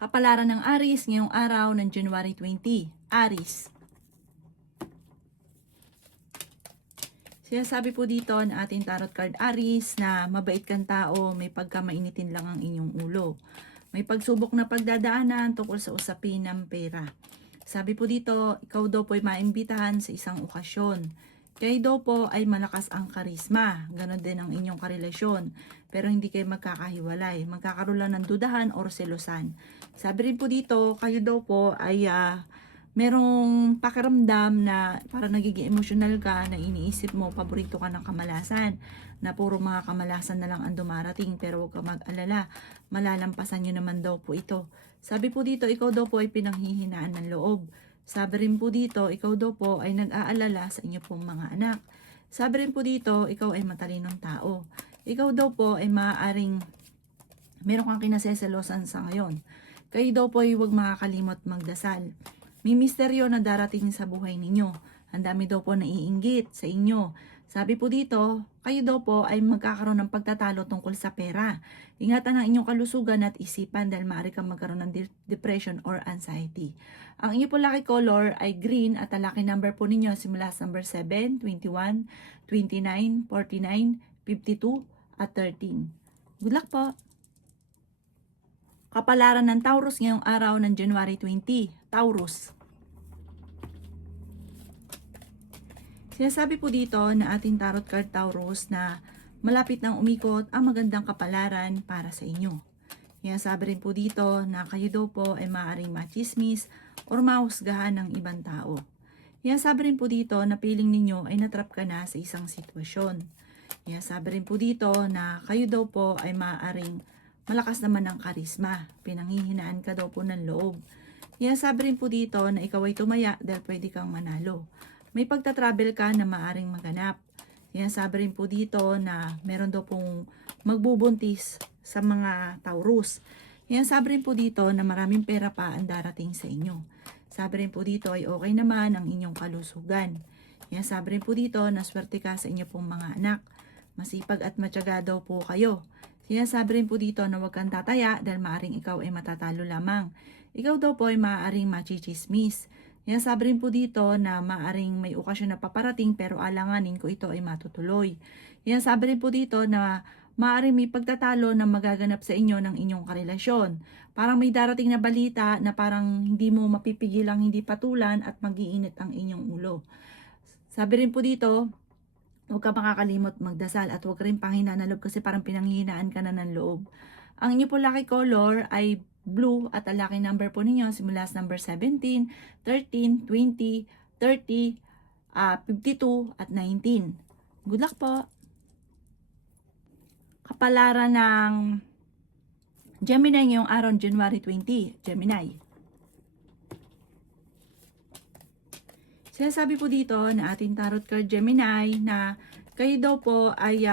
Kapalaran ng Aries ngayong araw ng January 20. Aries. Sinasabi po dito na ating tarot card Aries na mabait kang tao, may pagkamainitin lang ang inyong ulo. May pagsubok na pagdadaanan tungkol sa usapin ng pera. Sabi po dito, ikaw daw po ay maimbitahan sa isang okasyon. Kayo daw po ay malakas ang karisma. Ganon din ang inyong karelasyon. Pero hindi kayo magkakahiwalay. Magkakaroon lang ng dudahan o selosan. Sabi rin po dito, kayo daw po ay merong pakiramdam na parang nagiging emosyonal ka, na iniisip mo, paborito ka ng kamalasan, na puro mga kamalasan na lang ang dumarating, pero huwag ka mag-alala, malalampasan nyo naman daw po ito. Sabi po dito, ikaw daw po ay pinanghihinaan ng loob. Sabi rin po dito, ikaw daw po ay nag-aalala sa inyo pong mga anak. Sabi rin po dito, ikaw ay matalinong tao. Ikaw daw po ay maaaring meron kang kinaseselosan sa ngayon. Kayo daw po ay huwag makakalimot magdasal. May misteryo na darating sa buhay ninyo. Ang dami daw po naiinggit sa inyo. Sabi po dito, kayo daw po ay magkakaroon ng pagtatalo tungkol sa pera. Ingatan ang inyong kalusugan at isipan dahil maaari kang magkaroon ng depression or anxiety. Ang inyo po lucky color ay green at ang lucky number po ninyo simula sa number 7, 21, 29, 49, 52 at 13. Good luck po! Kapalaran ng Taurus ngayong araw ng January 20. Taurus. Sinasabi po dito na ating tarot card Taurus na malapit nang umikot ang magandang kapalaran para sa inyo. Sinasabi rin po dito na kayo daw po ay maaaring machismis or mahusgahan ng ibang tao. Sinasabi rin po dito na feeling ninyo ay natrap ka na sa isang sitwasyon. Sinasabi rin po dito na kayo daw po ay maaaring malakas naman ang karisma. Pinanghihinaan ka daw po ng loob. Sinasabi rin po dito na ikaw ay tumaya dahil pwede kang manalo. May pagta-travel ka na maaring maganap. Sinasabi rin po dito na meron daw pong magbubuntis sa mga Taurus. Sinasabi rin po dito na maraming pera pa ang darating sa inyo. Sabi rin po dito ay okay naman ang inyong kalusugan. Sinasabi rin po dito na swerte ka sa inyo pong mga anak. Masipag at matyaga daw po kayo. Sinasabi rin po dito na huwag kang tataya dahil maaring ikaw ay matatalo lamang. Ikaw daw po ay maaaring machichismis. Sinasabi rin po dito na maaaring may okasyon na paparating pero alanganin ko ito ay matutuloy. Sinasabi rin po dito na maaaring may pagtatalo na magaganap sa inyo ng inyong karelasyon. Parang may darating na balita na parang hindi mo mapipigil ang hindi patulan at mag-iinit ang inyong ulo. Sabi rin po dito, huwag ka makakalimot magdasal at huwag ka rin panghina na loob kasi parang pinanghihinaan ka na ng loob. Ang inyo po lucky color ay blue at ang lucky number po ninyo simula sa number 17, 13, 20, 30, 52 at 19. Good luck po! Kapalaran ng Gemini ngayong araw, January 20. Gemini. Sinasabi po dito na ating tarot card Gemini na kayo daw po ay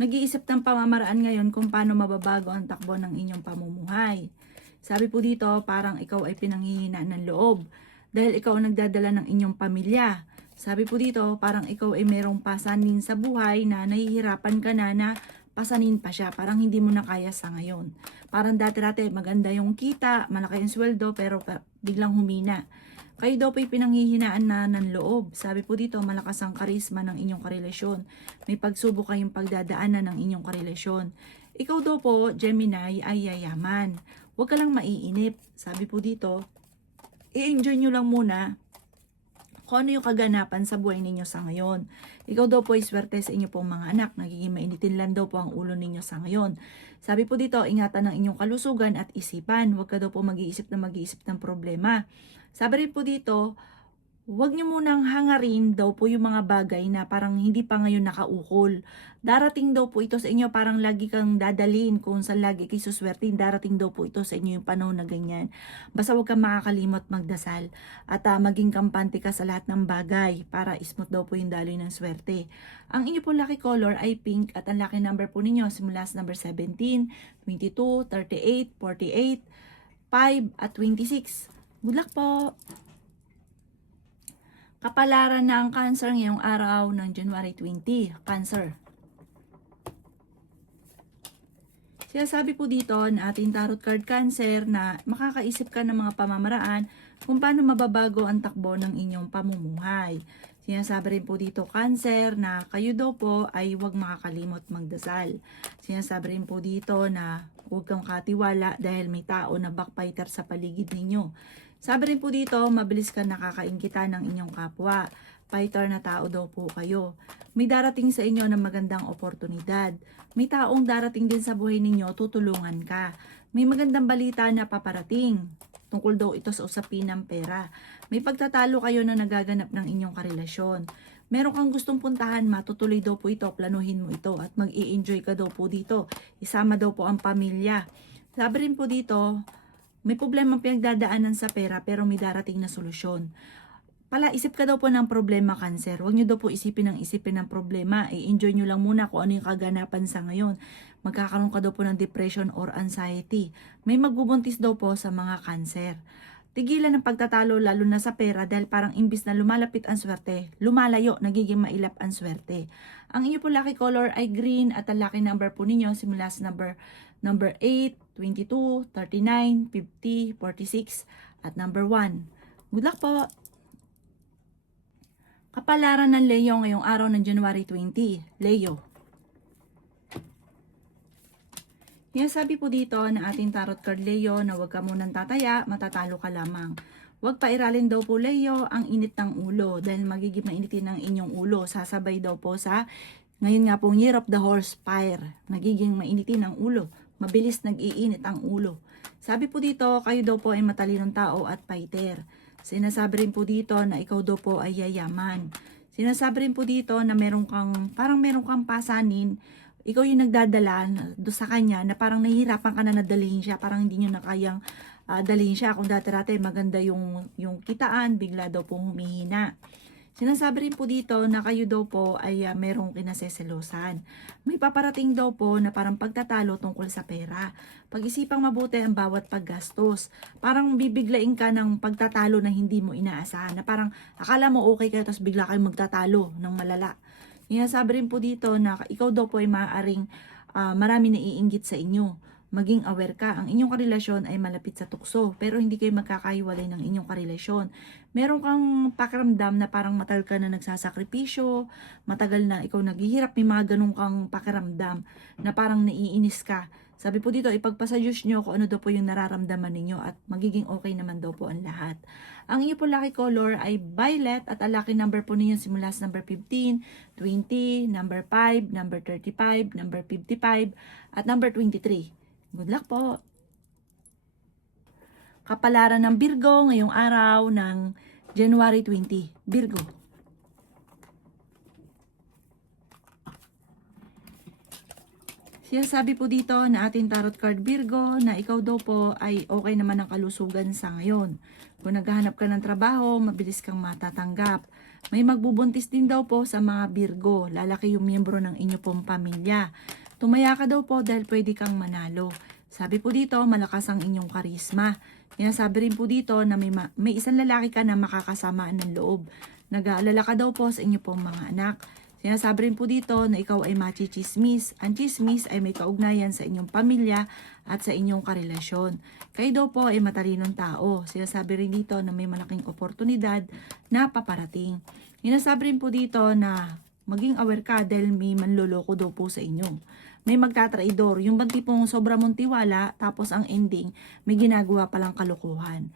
nag-iisip ng pamamaraan ngayon kung paano mababago ang takbo ng inyong pamumuhay. Sabi po dito, parang ikaw ay pinanghihinaan ng loob dahil ikaw ang nagdadala ng inyong pamilya. Sabi po dito, parang ikaw ay merong pasanin sa buhay na nahihirapan ka na pasanin pa siya. Parang hindi mo na kaya sa ngayon. Parang dati-dati maganda yung kita, malaki yung sweldo, pero biglang humina. Kayo daw po'y pinanghihinaan na ng loob. Sabi po dito, malakas ang karisma ng inyong karelasyon. May pagsubok kayong pagdadaanan ng inyong karelasyon. Ikaw daw po, Gemini, ay yayaman. Huwag ka lang maiinip. Sabi po dito, i-enjoy nyo lang muna kung ano yung kaganapan sa buhay ninyo sa ngayon. Ikaw daw po ay swerte sa inyo pong mga anak. Nagiging mainitin lang daw po ang ulo ninyo sa ngayon. Sabi po dito, ingatan ng inyong kalusugan at isipan. Huwag ka daw po mag-iisip ng problema. Sabi rin po dito, huwag nyo munang hangarin daw po yung mga bagay na parang hindi pa ngayon nakaukol. Darating daw po ito sa inyo, parang lagi kang dadalhin kung saan lagi kayo suswertin. Darating daw po ito sa inyo yung panahon na ganyan. Basta huwag kang makakalimot magdasal at maging kampante ka sa lahat ng bagay para smooth daw po yung daloy ng swerte. Ang inyo po lucky color ay pink at ang lucky number po ninyo simula sa number 17, 22, 38, 48, 5 at 26. Good luck po! Kapalaran ng Cancer ngayong araw ng January 20. Cancer. Sinasabi po dito na ating tarot card Cancer na makakaisip ka ng mga pamamaraan kung paano mababago ang takbo ng inyong pamumuhay. Sinasabi rin po dito Cancer na kayo daw po ay huwag makakalimot magdasal. Sinasabi rin po dito na huwag kang katiwala dahil may tao na backbiter sa paligid ninyo. Sabi rin po dito, mabilis ka nakakainggitan ng inyong kapwa. Fighter na tao daw po kayo. May darating sa inyo ng magandang oportunidad. May taong darating din sa buhay ninyo, tutulungan ka. May magandang balita na paparating. Tungkol daw ito sa usapin ng pera. May pagtatalo kayo na nagaganap ng inyong karelasyon. Meron kang gustong puntahan, matutuloy daw po ito, planuhin mo ito at mag-i-enjoy ka daw po dito. Isama daw po ang pamilya. Sabi rin po dito, may problema pinagdadaanan sa pera pero may darating na solusyon. Isip ka daw po ng problema, Cancer. Huwag nyo daw po isipin ng problema. I-enjoy nyo lang muna kung ano yung kaganapan sa ngayon. Magkakaroon ka daw po ng depression or anxiety. May magbubuntis daw po sa mga Cancer. Tigilan ng pagtatalo lalo na sa pera dahil parang imbis na lumalapit ang swerte, lumalayo, nagiging mailap ang swerte. Ang inyo po lucky color ay green at ang lucky number po ninyo simula sa number 8, 22, 39, 50, 46 at number 1. Good luck po! Kapalaran ng Leo ngayong araw ng January 20. Leo. Sabi po dito na ating tarot card Leo na huwag ka munang tataya, matatalo ka lamang. Huwag pairalin daw po Leo ang init ng ulo dahil magiging mainitin ang inyong ulo. Sasabay daw po sa ngayon nga pong Year of the Horse Fire. Nagiging mainitin ang ulo. Mabilis nag-iinit ang ulo. Sabi po dito, kayo daw po ay matalinong tao at fighter. Sinasabi rin po dito na ikaw daw po ay yayaman. Sinasabi rin po dito na meron kang pasanin, ikaw yung nagdadala do sa kanya na parang nahihirapan ka na nadalhin siya, parang hindi nyo na kayang dalhin siya. Kung dati-dati maganda yung kitaan, bigla daw po humihina. Sinasabi rin po dito na kayo daw po ay merong kinaseselosan. May paparating daw po na parang pagtatalo tungkol sa pera. Pag-isipang mabuti ang bawat paggastos. Parang bibiglain ka ng pagtatalo na hindi mo inaasahan. Na parang akala mo okay kayo tapos bigla kayo magtatalo ng malala. Sinasabi rin po dito na ikaw daw po ay maaaring marami naiinggit sa inyo. Maging aware ka, ang inyong karelasyon ay malapit sa tukso, pero hindi kayo magkakahiwalay ng inyong karelasyon. Meron kang pakiramdam na parang matagal ka na nagsasakripisyo, matagal na ikaw naghihirap, may mga ganun kang pakiramdam na parang naiinis ka. Sabi po dito, ipagpasa Diyos nyo kung ano daw po yung nararamdaman ninyo at magiging okay naman daw po ang lahat. Ang inyo po lucky color ay violet at ang lucky number po ninyo simula sa number 15, 20, number 5, number 35, number 55 at number 23. Good luck po! Kapalaran ng Virgo ngayong araw ng January 20. Virgo. Sinasabi po dito na ating tarot card Virgo na ikaw daw po ay okay naman ang kalusugan sa ngayon. Kung naghahanap ka ng trabaho, mabilis kang matatanggap. May magbubuntis din daw po sa mga Virgo. Lalaki yung miyembro ng inyo pong pamilya. Tumaya ka daw po dahil pwede kang manalo. Sabi po dito, malakas ang inyong karisma. Sinasabi rin po dito na may isang lalaki ka na makakasamaan ng loob. Nag-aalala ka daw po sa inyo pong mga anak. Sinasabi rin po dito na ikaw ay machichismis. Ang chismis ay may kaugnayan sa inyong pamilya at sa inyong karelasyon. Kayo daw po ay matalinong tao. Sinasabi rin dito na may malaking oportunidad na paparating. Sinasabi rin po dito na maging aware ka dahil may manloloko daw po sa inyo. May magtatraidor. Yung bang tipong sobra mong tiwala, tapos ang ending, may ginagawa palang kalokohan.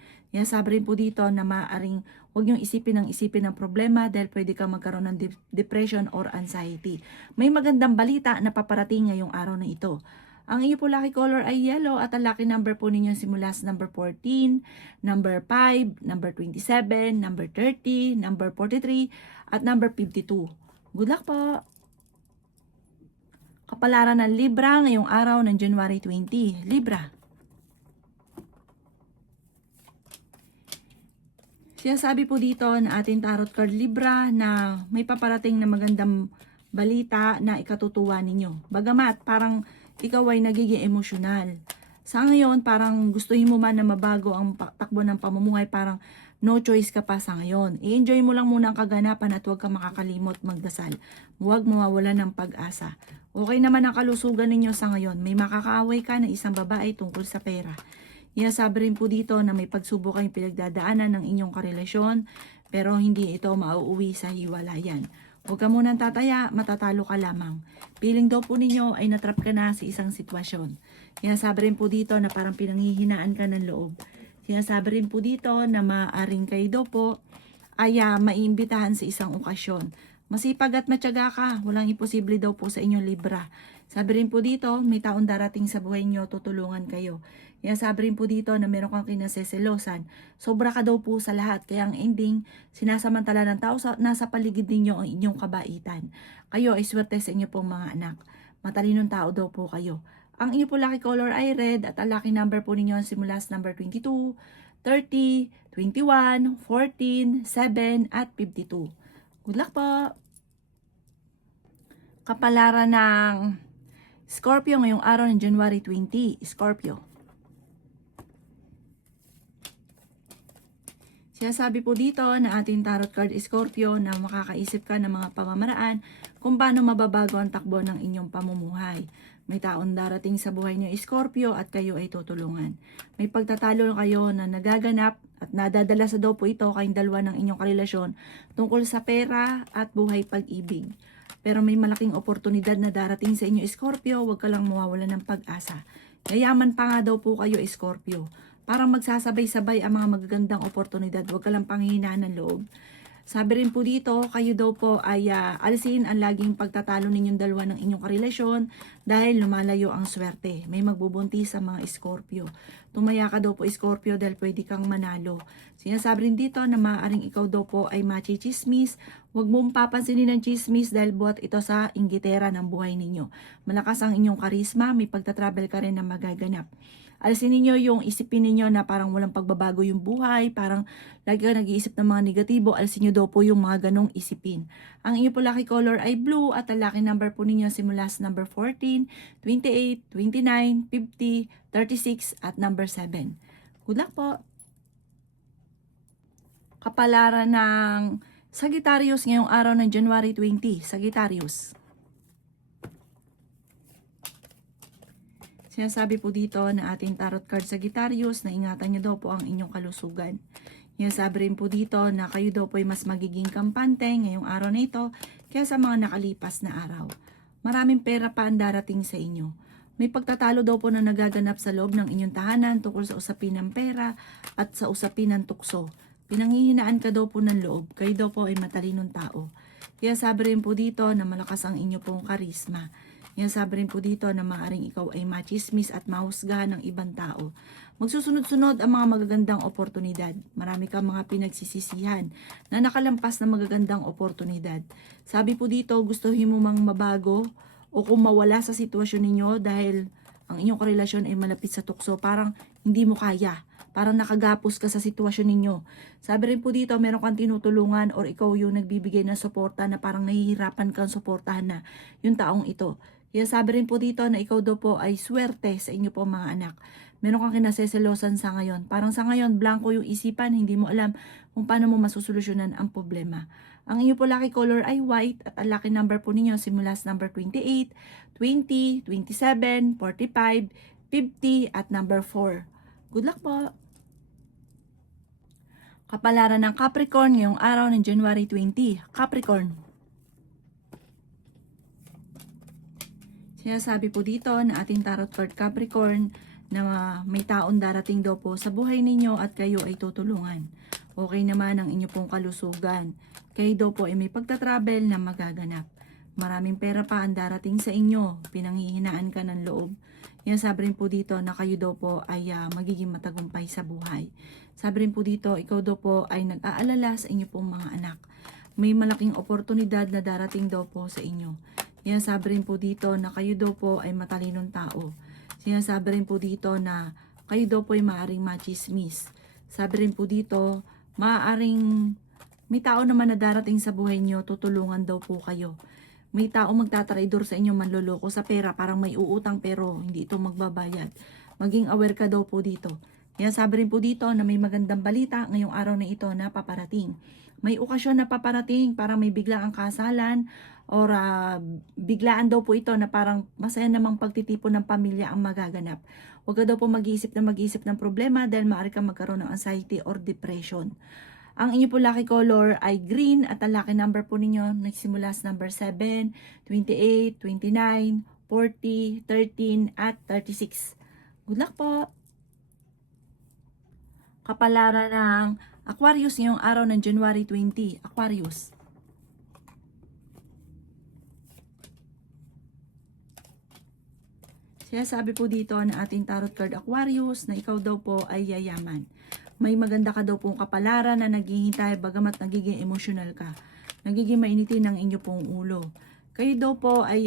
Sabi rin po dito na maaaring huwag niyong isipin ng problema dahil pwede kang magkaroon ng depression or anxiety. May magandang balita na paparating ngayong araw na ito. Ang iyo po lucky color ay yellow at ang lucky number po ninyo simula sa number 14, number 5, number 27, number 30, number 43, at number 52. Good luck po! Kapalaran ng Libra ngayong araw ng January 20. Libra. Sinasabi po dito na ating tarot card Libra na may paparating na magandang balita na ikatutuwa ninyo. Bagamat parang ikaw ay nagiging emosyonal. Sa ngayon parang gustuhin mo man na mabago ang takbo ng pamumuhay, parang no choice ka pa sa ngayon. I-enjoy mo lang muna ang kaganapan at huwag ka makakalimot magdasal. Huwag mawawala ng pag-asa. Okay naman ang kalusugan ninyo sa ngayon. May makakaaway ka na isang babae tungkol sa pera. Sabi rin po dito na may pagsubok kayong pinagdadaanan ng inyong karelasyon, pero hindi ito mauuwi sa hiwalayan. Huwag ka munang tataya, matatalo ka lamang. Feeling daw po ninyo ay natrap ka na sa isang sitwasyon. Sabi rin po dito na parang pinanghihinaan ka ng loob. Sinasabi rin po dito na maaaring kayo daw po ay maiimbitahan sa isang okasyon. Masipag at matyaga ka, walang imposible daw po sa inyong Libra. Sabi rin po dito, may taon darating sa buhay nyo, tutulungan kayo. Sabi rin po dito na meron kang kinaseselosan. Sobra ka daw po sa lahat, kaya ang ending, sinasamantala ng tao nasa paligid ninyo ang inyong kabaitan. Kayo ay swerte sa inyo pong mga anak. Matalinong tao daw po kayo. Ang inyo po lucky color ay red at ang lucky number po ninyo simula sa number 22, 30, 21, 14, 7 at 52. Good luck po! Kapalaran ng Scorpio ngayong araw ng January 20. Scorpio. Sinasabi po dito na ating tarot card Scorpio na makakaisip ka ng mga pamamaraan kung paano mababago ang takbo ng inyong pamumuhay. May taon darating sa buhay niyo Scorpio at kayo ay tutulungan. May pagtatalo kayo na nagaganap at nadadala sa daw po ito kayong dalawa ng inyong karelasyon tungkol sa pera at buhay pag-ibig. Pero may malaking oportunidad na darating sa inyo Scorpio, huwag ka lang mawawala ng pag-asa. Yayaman pa nga daw po kayo Scorpio. Parang magsasabay-sabay ang mga magagandang oportunidad, huwag ka lang panghihinaan ng loob. Sabi rin po dito, kayo daw po ay alisin ang laging pagtatalo ninyong dalawa ng inyong karelasyon dahil lumalayo ang swerte. May magbubuntis sa mga Scorpio. Tumaya ka daw po Scorpio dahil pwede kang manalo. Sinasabi rin dito na maaaring ikaw daw po ay machichismis. Huwag mong papansinin ng chismis dahil buhat ito sa inggitera ng buhay ninyo. Malakas ang inyong karisma, may pagtatravel ka rin na magaganap. Alisin ninyo yung isipin ninyo na parang walang pagbabago yung buhay, parang lagi ka nag-iisip ng mga negatibo, alisin nyo daw po yung mga ganong isipin. Ang inyo po lucky color ay blue at ang lucky number po ninyo simula sa number 14, 28, 29, 50, 36 at number 7. Good luck po! Kapalaran ng Sagittarius ngayong araw ng January 20, Sagittarius. Sinasabi po dito na ating tarot card Sagittarius na ingatan nyo daw po ang inyong kalusugan. Sinasabi rin po dito na kayo daw po ay mas magiging kampante ngayong araw na ito kaysa sa mga nakalipas na araw. Maraming pera pa ang darating sa inyo. May pagtatalo daw po na nagaganap sa loob ng inyong tahanan tungkol sa usapin ng pera at sa usapin ng tukso. Pinanghihinaan ka daw po ng loob. Kayo daw po ay matalinong tao. Kaya sabi rin po dito na malakas ang inyo pong karisma. Sabi rin po dito na maaaring ikaw ay machismis at mahusgahan ng ibang tao. Magsusunod-sunod ang mga magagandang oportunidad. Marami kang mga pinagsisisihan na nakalampas na magagandang oportunidad. Sabi po dito, gustuhin mo mang mabago o kung mawala sa sitwasyon ninyo dahil ang inyong karelasyon ay malapit sa tukso, parang hindi mo kaya. Parang nakagapos ka sa sitwasyon ninyo. Sabi rin po dito, meron kang tinutulungan or ikaw yung nagbibigay ng suporta na parang nahihirapan kang suportahan na yung taong ito. Kaya sabi rin po dito na ikaw daw po ay swerte sa inyo po mga anak. Meron kang kinaseselosan sa ngayon. Parang sa ngayon, blanco yung isipan, hindi mo alam kung paano mo masusolusyonan ang problema. Ang inyo po lucky color ay white at ang lucky number po ninyo simula sa number 28, 20, 27, 45, 50 at number 4. Good luck po! Kapalaran ng Capricorn ngayong araw ng January 20. Capricorn. Sinasabi po dito na ating tarot card Capricorn na may taon darating daw po sa buhay ninyo at kayo ay tutulungan. Okay naman ang inyo pong kalusugan. Kayo daw po ay may pagtatravel na magaganap. Maraming pera pa ang darating sa inyo. Pinanghihinaan ka ng loob. Sabi rin po dito na kayo daw po ay magiging matagumpay sa buhay. Sabi rin po dito, ikaw daw po ay nag-aalala sa inyo pong mga anak. May malaking oportunidad na darating daw po sa inyo. Sabi rin po dito na kayo daw po ay matalinong tao. Sinasabi rin po dito na kayo daw po ay maaaring machismis. Sabi rin po dito, maaaring may tao naman na darating sa buhay nyo, tutulungan daw po kayo. May tao magtatraidor sa inyo, manloloko sa pera, parang may uutang pero hindi ito magbabayad. Maging aware ka daw po dito. Sabi rin po dito na may magandang balita ngayong araw na ito na paparating. may okasyon na paparating, parang may biglaang kasalan or biglaan daw po ito na parang masaya namang pagtitipon ng pamilya ang magaganap. Huwag ka daw po mag-iisip ng problema dahil maaari kang magkaroon ng anxiety or depression. Ang inyo po lucky color ay green at ang lucky number po ninyo nagsimula sa number 7, 28, 29, 40, 13 at 36. Good luck po! Kapalaran ng Aquarius ngayong araw ng January 20. Aquarius. Sabi po dito na ating tarot card Aquarius na ikaw daw po ay yayaman. May maganda ka daw pong kapalaran na naghihintay bagamat nagiging emotional ka. Nagiging mainitin ang inyo pong ulo. Kayo daw po ay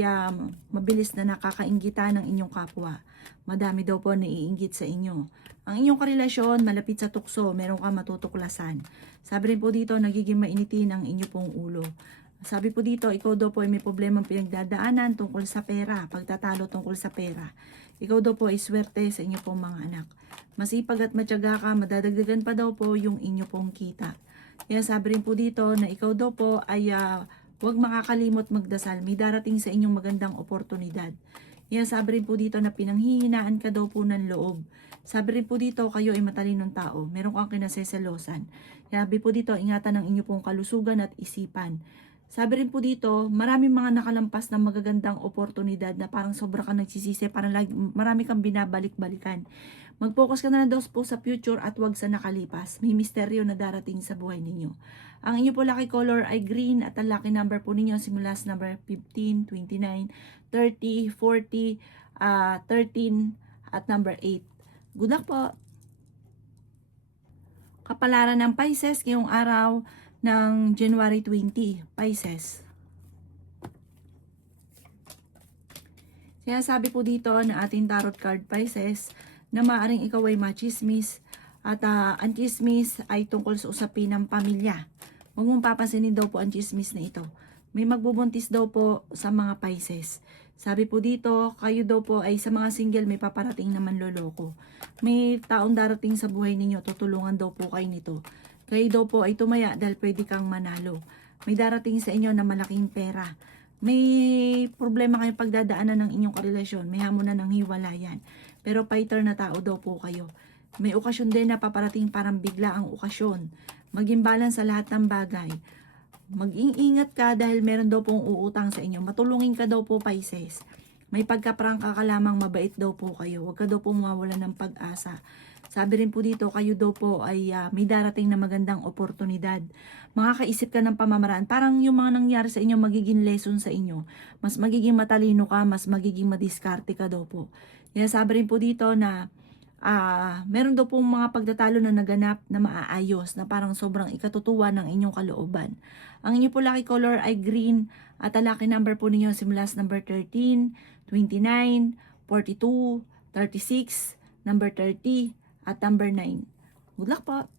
mabilis na nakakainggitan ng inyong kapwa. Madami daw po naiinggit sa inyo. Ang inyong karelasyon malapit sa tukso, meron kang matutuklasan. Sabi rin po dito, nagiging mainitin ang inyo pong ulo. Sabi po dito, ikaw daw po ay may problemang pinagdadaanan tungkol sa pera, pagtatalo tungkol sa pera. Ikaw daw po ay swerte sa inyo pong mga anak. Masipag at matyaga ka, madadagdagan pa daw po yung inyo pong kita. Kaya sabi rin po dito na ikaw daw po ay huwag makakalimot magdasal. May darating sa inyong magandang oportunidad. Kaya sabi rin po dito na pinanghihinaan ka daw po ng loob. Sabi rin po dito, kayo ay matalinong tao. Meron kang kinaseselosan. Sabi po dito, ingatan ang inyo pong kalusugan at isipan. Sabi rin po dito, maraming mga nakalampas ng magagandang oportunidad na parang sobra kang nagsisisi, parang marami kang binabalik-balikan. Mag-focus ka na lang daw po sa future at wag sa nakalipas. May misteryo na darating sa buhay ninyo. Ang inyo po lucky color ay green at ang lucky number po ninyo simula sa number 15, 29, 30, 40, 13 at number 8. Good luck po! Kapalaran ng Pisces ngayong araw ng January 20, Pisces. Kaya sabi po dito na ating tarot card Pisces na maaaring ikaw ay machismis at ang chismis ay tungkol sa usapin ng pamilya. Huwag mong papansinin daw po ang chismis na ito. May magbubuntis daw po sa mga Pisces. Sabi po dito, kayo daw po ay sa mga single may paparating naman loloko. May taong darating sa buhay ninyo, tutulungan daw po kayo nito. Kayo daw po ay tumaya dahil pwede kang manalo. May darating sa inyo na malaking pera. May problema kayong pagdadaanan ng inyong karelasyon. May hamunan ng hiwalayan. Pero fighter na tao daw po kayo. May okasyon din na paparating parang bigla ang okasyon. Maging balance sa lahat ng bagay. Mag-ingat ka dahil meron daw pong uutang sa inyo. Matulungin ka daw po Pisces. May pagkaprangka ka lamang, mabait daw po kayo. Huwag ka daw po mawawala ng pag-asa. Sabi rin po dito, kayo daw po ay may darating na magandang oportunidad. Makakaisip ka ng pamamaraan. Parang yung mga nangyari sa inyo, magiging lesson sa inyo. Mas magiging matalino ka, mas magiging madiskarte ka daw po. Kaya sabi rin po dito na meron daw pong mga pagtatalo na naganap na maaayos, na parang sobrang ikatutuwa ng inyong kalooban. Ang inyo po lucky color ay green at ang lucky number po ninyo simula sa number 13, 29, 42, 36, number 30, at number 9. Good luck po!